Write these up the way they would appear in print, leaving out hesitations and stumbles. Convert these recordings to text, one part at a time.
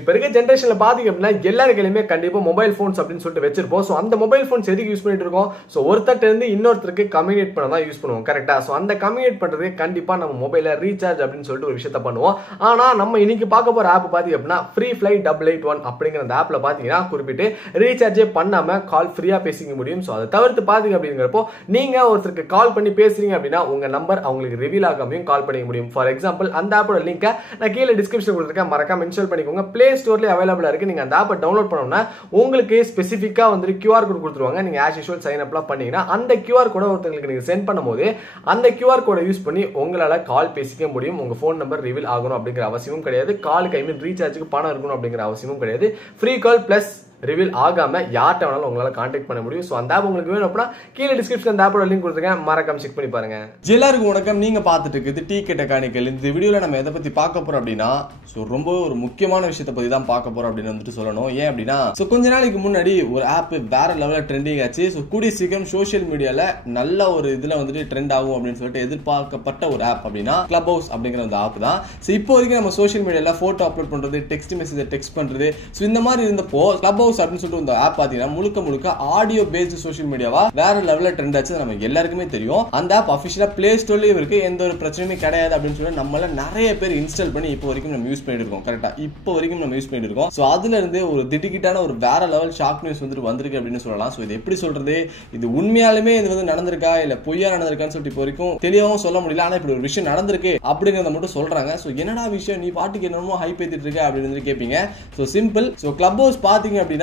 இப்போ இருக்க ஜென்ரேஷன்ல பாத்தீங்க அப்படின்னா எல்லாரு கையிலுமே கண்டிப்பா மொபைல் போன்ஸ் அப்படின்னு சொல்லிட்டு வச்சிருப்போம். ஸோ அந்த மொபைல் போன்ஸ் எதுக்கு யூஸ் பண்ணிட்டு இருக்கோம்? ஸோ ஒருத்தர் இருந்து இன்னொருத்தருக்கு கம்யூனிகேட் பண்ண தான் யூஸ் பண்ணுவோம். கரெக்டா? ஸோ அந்த கம்யூனிகேட் பண்றது கண்டிப்பா நம்ம மொபைல ரீசார்ஜ் அப்படின்னு சொல்லிட்டு ஒரு விஷயத்த பண்ணுவோம். ஆனா நம்ம இன்னைக்கு பார்க்க போற ஆப் பாத்தீங்க அப்படின்னா ஃப்ரீ ஃபிளை 881 அப்படிங்கிற அந்த ஆப்ல பாத்தீங்கன்னா குறிப்பிட்டு ரீசார்ஜே பண்ணாம கால் ஃப்ரீயா பேசிக்க முடியும். ஸோ அதை தவிர்த்து பாத்தீங்க அப்படிங்கிறப்போ நீங்க ஒருத்தருக்கு கால் பண்ணி பேசுறீங்க அப்படின்னா உங்க நம்பர் அவங்களுக்கு ரிவீல் ஆகாமையும் கால் பண்ணிக்க முடியும். ஃபார் எக்ஸாம்பிள் அந்த ஆப்போட லிங்க் நான் கீழே டிஸ்கிரிப்ஷன் கொடுத்துருக்கேன், மறக்காம இன்ஸ்டால் பண்ணிக்கோங்க. பிளே ஸ்டோர்லயே அவைலபிளா இருக்கு. நீங்க அந்த ஆப்பை டவுன்லோட் பண்ணோம்னா உங்களுக்கு ஸ்பெசிஃபிக்கா வந்து QR கோட் கொடுத்துருவாங்க. நீங்க ஆஸ் யூசுவல் சைன் அப்லாம் பண்ணீங்கன்னா அந்த QR கோட ஒருத்தங்களுக்கு நீங்க சென்ட் பண்ணும்போது அந்த QR கோட யூஸ் பண்ணி உங்களால கால் பேசிக்க முடியும். உங்க போன் நம்பர் ரிவீல் ஆகணும் அப்படிங்கிற அவசியமும் கிடையாது. காலுக்கு ரீசார்ஜுக்கு பணம் இருக்கணும் அப்படிங்கிற அவசியமும் கிடையாது. ஃப்ரீ கால் பிளஸ் ரிவீல் ஆகாம யார்ட்ட வேணாலும் உங்களால கான்டாக்ட் பண்ண முடியும். சோ அந்த ஆப் உங்களுக்கு வேணும் அப்படின்னா கீழே டிஸ்கிரிப்ஷன் அந்த ஆப்போட லிங்க் கொடுத்துருக்கேன், மறக்காம செக் பண்ணி பாருங்க. எல்லாருக்கும் வணக்கம். நீங்க பார்த்துட்டு இருக்குது TECHANICAL. இந்த வீடியோல நம்ம எதை பத்தி பார்க்க போறோம் அப்படின்னா ரொம்ப ஒரு முக்கியமான விஷயத்தை பத்தி தான் பார்க்க போறோம் அப்படின்னு வந்துட்டு சொல்லணும். ஏன் அப்படின்னா கொஞ்ச நாளைக்கு முன்னாடி ஒரு ஆப் வேற லெவல்ல ட்ரெண்டிங் ஆச்சு. கூடிய சீக்கிரம் சோசியல் மீடியால நல்ல ஒரு இதுல வந்துட்டு ட்ரெண்ட் ஆகும் அப்படின்னு சொல்லிட்டு எதிர்பார்க்கப்பட்ட ஒரு ஆப் அப்படின்னா ClubHouse அப்படிங்கிற அந்த ஆப் தான். இப்போ வரைக்கும் நம்ம சோசியல் மீடியால போட்டோ அப்லோட் பண்றது, டெக்ஸ்ட் மெசேஜ் டெக்ஸ்ட் பண்றது, இந்த மாதிரி இருந்தப்போ ClubHouse அப்படின்னு சொல்லிட்டு இந்த ஆப் பாத்தீங்கன்னா முழுக்க ஆடியோ பேஸ்ட் சோசியல் மீடியாவா வேற லெவல்ல ட்ரெண்ட் ஆச்சு. நம்ம எல்லாருக்குமே தெரியும். அந்த ஆப் அபிஷியலா பிளே ஸ்டோர்லயே இருக்கு, எந்த ஒரு பிரச்சனையுமே கிடையாது அப்படின்னு சொல்லி நம்மள நிறைய பேர் இன்ஸ்டால் பண்ணி இப்போ வரைக்கும் நம்ம யூஸ் பண்ணிட்டு இருக்கோம். கரெக்டா? இப்போ வரைக்கும் நம்ம யூஸ் பண்ணிட்டு இருக்கோம். சோ அதுல இருந்து ஒரு திடுக்கிட்டான ஒரு வேற லெவல் ஷாக் நியூஸ் வந்துட்டு வந்திருக்கு அப்படின்னு சொல்லலாம். சோ இது எப்படி சொல்றது, இது உண்மையாலுமே இது வந்து நடந்திருக்கா இல்ல பொய்யா நடந்திருக்கான்னு சொல்லிட்டு இப்போ வரைக்கும் தெளிவாகவும் சொல்ல முடியல. ஆனா இப்படி ஒரு விஷயம் நடந்திருக்கு அப்படிங்கறத மட்டும் சொல்றாங்க. சோ என்னடா விஷயம், நீ பாட்டுக்கு என்னமோ ஹைப் ஏத்திட்டு இருக்க அப்படின்னு கேட்பீங்க. So simple. சோ ClubHouse பாத்தீங்க அப்படின்னா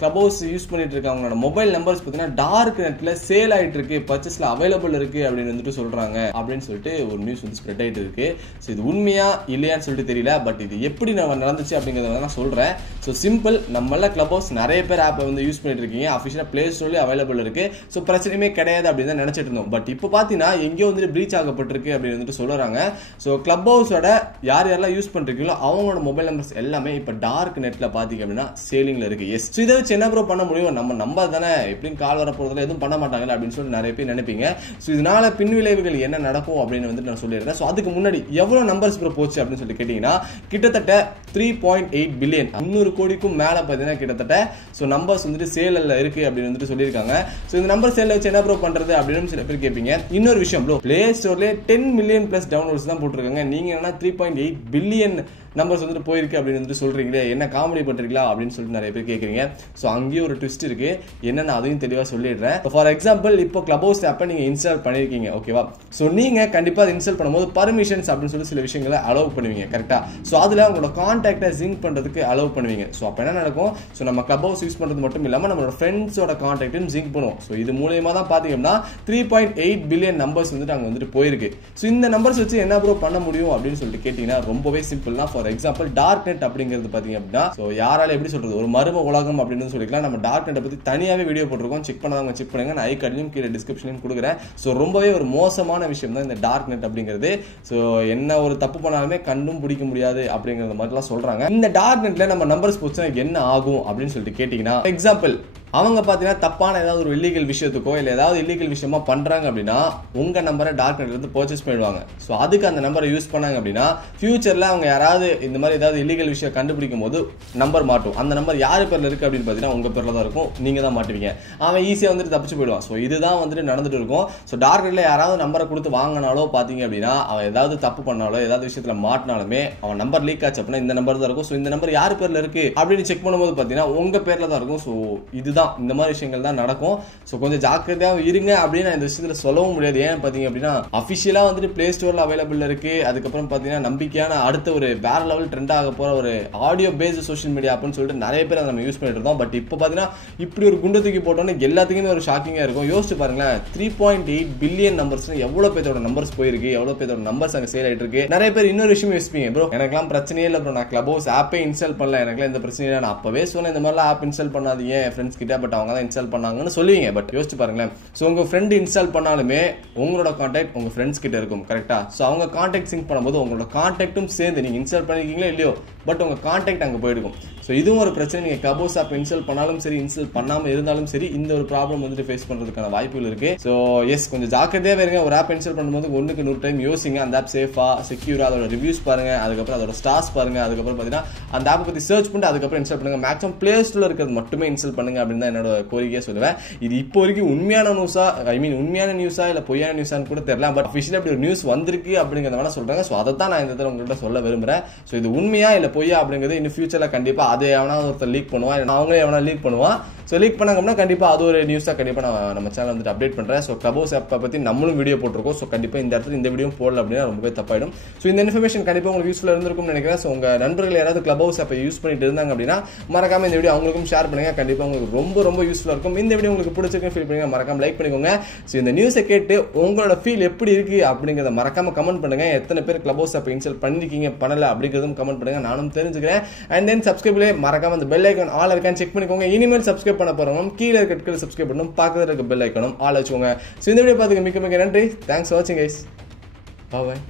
ClubHouse யூஸ் பண்ணிட்டு இருக்காங்களோட மொபைல் நம்பர்ஸ் பார்த்தீங்கன்னா டார்க் நெட்ல சேல் ஆயிட்டு இருக்கு, பர்ச்சேஸ்ல அவைலபிள் இருக்கு அப்படின்னு வந்துட்டு சொல்றாங்க அப்படின்னு சொல்லிட்டு ஒரு நியூஸ் வந்து ஸ்ப்ரெட் ஆயிட்டு இருக்கு. ஸோ இது உண்மையா இல்லையான்னு சொல்லிட்டு தெரியல. பட் இது எப்படி நம்ம நடந்துச்சு அப்படிங்கறத நான் சொல்றேன். So simple. நம்மள ClubHouse நிறைய பேர் ஆப்பை வந்து யூஸ் பண்ணிட்டு இருக்கீங்க, அஃபிஷியலா பிளே ஸ்டோர்லயே அவைலபிள் இருக்கு. ஸோ பிரச்சனையுமே கிடையாது அப்படின்னு தான் நினைச்சிட்டு இருந்தோம். பட் இப்போ பாத்தீங்கன்னா எங்கேயோ வந்து பிரீச் ஆகப்பட்டிருக்கு அப்படின்னு வந்துட்டு சொல்றாங்க. ஸோ ClubHouseோட யாரெல்லாம் யூஸ் பண்றீங்களோ அவங்களோட மொபைல் நம்பர்ஸ் எல்லாமே இப்போ டார்க் நெட்ல பாத்தீங்க அப்படின்னா சேலிங்ல இருக்கு. எஸ், இதை வச்சு என்ன ப்ரோ பண்ண முடியும், நம்ம நம்பர் தானே, எப்படியும் கால் வர போறதுல எதுவும் பண்ண மாட்டாங்க அப்படின்னு சொல்லி நிறைய பேர் நினைப்பீங்க. ஸோ இதனால பின் விளைவுகள் என்ன நடக்கும் அப்படின்னு வந்துட்டு நான் சொல்லிடுறேன். ஸோ அதுக்கு முன்னாடி எவ்வளவு நம்பர்ஸ் ப்ரோ போச்சு அப்படின்னு சொல்லி கேட்டீங்கன்னா கிட்டத்தட்ட 3.8 பில்லியன் 300 கோடிக்கும் மேல பார்த்தீங்கன்னா கிட்டத்தட்ட ஸோ நம்பர்ஸ் வந்துட்டு சேல்ல இருக்கு அப்படின்னு வந்துட்டு சொல்லியிருக்காங்க. ஸோ இந்த நம்பர் சேல்ல வச்சு என்ன ப்ரோ பண்றது அப்படின்னு சில பேர் கேட்பீங்க. இன்னொரு விஷயம் ப்ரோ, பிளே ஸ்டோர்லேயே 10 மில்லியன் பிளஸ் டவுன்லோட்ஸ் தான் போட்டிருக்காங்க. நீங்க என்ன 3.8 பில்லியன் நம்பர்ஸ் வந்துட்டு போயிருக்கு அப்படின்னு வந்துட்டு சொல்றீங்களே, என்ன காமெடி பண்றீங்களா அப்படின்னு சொல்லிட்டு நிறைய பேர் கேட்குறீங்க. ஸோ அங்கேயும் ஒரு ட்விஸ்ட் இருக்கு, என்னன்னு அதையும் தெளிவாக சொல்லிடுறேன். ஃபார் எக்ஸாம்பிள் இப்போ ClubHouse ஆப்பை நீங்க இன்ஸ்டால் பண்ணிருக்கீங்க, ஓகேவா? ஸோ நீங்க கண்டிப்பா அதை இன்ஸ்டால் பண்ணும்போது பர்மிஷன்ஸ் அப்படின்னு சொல்லி சில விஷயங்களை அலோவ் பண்ணுவீங்க. கரெக்டா? ஸோ அதுல உங்களோட கான்டாக்டை ஜிங்க் பண்றதுக்கு அலோவ் பண்ணுவீங்க. ஸோ அப்போ என்ன நடக்கும், ஸோ நம்ம ClubHouse யூஸ் பண்றது மட்டும் இல்லாம நம்மளோட ஃப்ரெண்ட்ஸோட கான்டாக்டையும் ஜிங்க் பண்ணுவோம். ஸோ இது மூலமா தான் பாத்தீங்கன்னா 3.8 பில்லியன் நம்பர்ஸ் வந்துட்டு அங்க வந்துட்டு போயிருக்கு. ஸோ இந்த நம்பர்ஸ் வச்சு என்ன ப்ரோ பண்ண முடியும் அப்படின்னு சொல்லிட்டு கேட்டீங்கன்னா ரொம்பவே சிம்பிள் தான். ஃபார் எக்ஸாம்பிள் டார்க் நெட் அப்படிங்கிறது பாத்தீங்க அப்படின்னா யாரால எப்படி சொல்றது, ஒரு மர்ம உலகம் அப்படின்னு சொல்லிக்கலாம். நம்ம டார்க் நெட் பத்தி தனியாவே வீடியோ போட்டிருக்கோம், செக் பண்ணாதவங்க செக் பண்ணுங்க. நான் ஐ கார்ட்லயும் கீழே டிஸ்கிரிப்ஷன்லயும் கொடுக்குறேன். ஸோ ரொம்பவே ஒரு மோசமான விஷயம் தான் இந்த டார்க் நெட் அப்படிங்கிறது. ஸோ என்ன ஒரு தப்பு பண்ணாலுமே கண்டும் பிடிக்க முடியாது அப்படிங்கறது மாதிரிலாம் சொல்றாங்க. இந்த டார்க் நெட்ல நம்ம நம்பர்ஸ் போச்சுன்னா என்ன ஆகும் அப்படின்னு சொல்லிட்டு கேட்டீங்கன்னா எக்ஸாம்பிள் அவங்க பாத்தீங்கன்னா தப்பான ஏதாவது ஒரு இல்லீகல் விஷயத்துக்கோ இல்ல ஏதாவது இல்லீகல் விஷயமா பண்றாங்க அப்படின்னா உங்க நம்பரை டார்க் நெட்ல இருந்து பர்ச்சேஸ் பண்ணிடுவாங்க. ஸோ அதுக்கு அந்த நம்பரை யூஸ் பண்ணாங்க அப்படின்னா ஃபியூச்சர்ல அவங்க யாராவது இந்த மாதிரி ஏதாவது இல்லீகல் விஷயம் கண்டுபிடிக்கும் போது நம்பர் மாட்டும். அந்த நம்பர் யாரு பேர்ல இருக்கு அப்படின்னு பாத்தீங்கன்னா உங்க பேர்ல தான் இருக்கும், நீங்க தான் மாட்டுவீங்க. அவன் ஈஸியா வந்துட்டு தப்பிச்சு போயிடுவான். ஸோ இதுதான் வந்துட்டு நடந்துட்டு இருக்கும். ஸோ டார்க் நெட்ல யாராவது நம்பரை கொடுத்து வாங்கினாலோ பாத்தீங்க அப்படின்னா அவன் ஏதாவது தப்பு பண்ணாலோ ஏதாவது விஷயத்துல மாட்டினாலுமே அவன் நம்பர் லீக் ஆச்சு அப்படின்னா இந்த நம்பர் தான் இருக்கும். ஸோ இந்த நம்பர் யாரு பேர்ல இருக்கு அப்படின்னு செக் பண்ணும்போது பாத்தீங்கன்னா உங்க பேர்ல தான் இருக்கும். ஸோ இதுதான் இந்த மாதிரி விஷயங்கள் தான் நடக்கும். சோ கொஞ்சம் ஜாக்கிரதையா இருங்க அப்படின்னு நான் இந்த விஷயத்துல சொல்லவும் முடியாது. ஏன் பாத்தீங்க அப்படின்னா அபிஷியலா வந்துட்டு பிளே ஸ்டோர்ல அவைலபிள் இருக்கு. அதுக்கப்புறம் பாத்தீங்கன்னா நம்பிக்கையான அடுத்த ஒரு வேற லெவல் ட்ரெண்ட் ஆக போற ஒரு ஆடியோ பேஸ்ட் சோஷியல் மீடியா அப்படின்னு சொல்லிட்டு நிறைய பேர் நம்ம யூஸ் பண்ணிட்டு இருந்தோம். பட் இப்போ பாத்தீங்கன்னா இப்படி ஒரு குண்டு தூக்கி போட்டோன்னு எல்லாத்துக்குமே ஒரு ஷாக்கிங்கா இருக்கும். யோசிச்சு பாருங்களேன், 3.8 பில்லியன் நம்பர்ஸ் எவ்வளவு பேரோட நம்பர்ஸ் போயிருக்கு, எவ்வளவு பேரோட நம்பர்ஸ் அங்க சேல் ஆயிட்டு இருக்கு. நிறைய பேர் இன்னொரு விஷயம் யோசிப்பீங்க, ப்ரோ எனக்கெல்லாம் பிரச்சனையே இல்லை ப்ரோ, நான் ClubHouse ஆப்பே இன்ஸ்டால் பண்ணல, எனக்குலாம் இந்த பிரச்சனை இல்லை, நான் அப்பவே சொன்னேன் இந்த மாதிரிலாம் ஆப் இன்ஸ்டால் பண்ணாதீங்க என் ஃப்ரெண்ட்ஸ் கிட்ட, பட் அவங்க தான் இன்ஸ்டால் பண்ணாங்கன்னு சொல்லுவீங்க. பட் யோசிச்சு பாருங்களேன், சோ உங்க ஃப்ரெண்ட் இன்ஸ்டால் பண்ணாலுமே உங்களோட கான்டாக்ட் உங்க ஃப்ரெண்ட்ஸ் கிட்ட இருக்கும். கரெக்டா? சோ அவங்க கான்டாக்ட் சிங்க் பண்ணும்போது உங்களோட கான்டாக்டும் சேர்ந்து நீங்க இன்ஸ்டால் பண்ணிருக்கீங்களோ இல்லையோ பட் உங்க கான்டாக்ட் அங்க போயிடும். ஸோ இதுவும் ஒரு பிரச்சனை. நீங்கள் ClubHouse ஆப் இன்ஸ்டால் பண்ணாலும் சரி, இன்ஸ்டால் பண்ணாமல் இருந்தாலும் சரி, இந்த ஒரு ப்ராப்ளம் வந்துட்டு ஃபேஸ் பண்ணுறதுக்கான வாய்ப்புகள் இருக்கு. ஸோ எஸ், கொஞ்சம் ஜாக்கிரதையாக இருங்க. ஒரு ஆப் இன்ஸ்டால் பண்ணும்போது 1க்கு 100 டைம் யோசிங்க. அந்த ஆப் சேஃபா, செக்யூரா, அதோட ரிவ்யூஸ் பாருங்க, அதுக்கப்புறம் அதோட ஸ்டார்ஸ் பாருங்க, அதுக்கப்புறம் பார்த்தீங்கன்னா அந்த ஆப் பற்றி சர்ச் பண்ணிட்டு அதுக்கப்புறம் இன்ஸ்டால் பண்ணுங்க. மேக்ஸிமம் பிளே ஸ்டோர்ல இருக்கிறது மட்டுமே இன்ஸ்டால் பண்ணுங்க அப்படின்னு தான் என்னோட கோரிக்கையாக சொல்லுவேன். இது இப்போ வரைக்கும் உண்மையான நியூஸா இல்லை பொய்யான நியூஸான்னு கூட தெரியல. பட் அஃபிஷியலா அப்படி ஒரு நியூஸ் வந்திருக்கு அப்படிங்கிறத வேணா சொல்றாங்க. ஸோ அதை தான் நான் இந்த இடத்துல உங்கள்கிட்ட சொல்ல விரும்புறேன். ஸோ இது உண்மையா இல்லை பொய்யா அப்படிங்கிறது இன்னும் ஃபியூச்சர்ல கண்டிப்பா அதை எவனா ஒருத்தர் லீக் பண்ணுவான், அவங்களே எவனா லீக் பண்ணுவான். ஸோ லீக் பண்ணாங்கன்னா கண்டிப்பா அது ஒரு நியூஸா கண்டிப்பா நான் நம்ம சேனல் வந்துட்டு அப்டேட் பண்றேன். ஸோ ClubHouse ஆப்பை பத்தி நம்மளும் வீடியோ போட்டிருக்கோம். ஸோ கண்டிப்பா இந்த இடத்துல இந்த வீடியோ போடல அப்படின்னா ரொம்பவே தப்பாயிடும். ஸோ இந்த இன்ஃபர்மேஷன் கண்டிப்பா உங்களுக்கு யூஸ்ஃபுல்லா இருந்திருக்கும்னு நினைக்கிறேன். ஸோ உங்க நண்பர்கள் யாராவது ClubHouse ஆப்பை யூஸ் பண்ணிட்டு இருந்தாங்க அப்படின்னா மறக்காம இந்த வீடியோ அவங்களுக்கும் ஷேர் பண்ணுங்க. கண்டிப்பா உங்களுக்கு ரொம்ப ரொம்ப யூஸ்ஃபுல்லா இருக்கும். இந்த வீடியோ உங்களுக்கு பிடிச்சிருக்குன்னு ஃபீல் பண்ணுங்க, மறக்காம லைக் பண்ணிக்கோங்க. ஸோ இந்த நியூஸை கேட்டு உங்களோட ஃபீல் எப்படி இருக்கு அப்படிங்கிறத மறக்காம கமெண்ட் பண்ணுங்க. எத்தனை பேர் ClubHouse ஆப்பை இன்ஸ்டால் பண்ணிருக்கீங்க, பண்ணல அப்படிங்கிறதும் கமெண்ட் பண்ணுங்க, நானும் தெரிஞ்சுக்கிறேன். அண்ட் தென் சப்ஸ்கிரைப்ல மறக்காம அந்த பெல் ஐக்கான் ஆல் இருக்கான்னு செக் பண்ணிக்கோங்க. இனிமேல் சப்ஸ்கிரைப் பண்ண போறவங்க கீழே இருக்க சப்ஸ்கிரைப் பண்ணணும், பக்கத்துல இருக்க பெல் ஐக்கானும் ஆல் வச்சுக்கோங்க. ஸோ இந்த வீடியோ பார்த்துக்க மிக்க மிக்க நன்றி. தேங்க்ஸ் ஃபார் வாட்சிங் கைஸ். பாய்.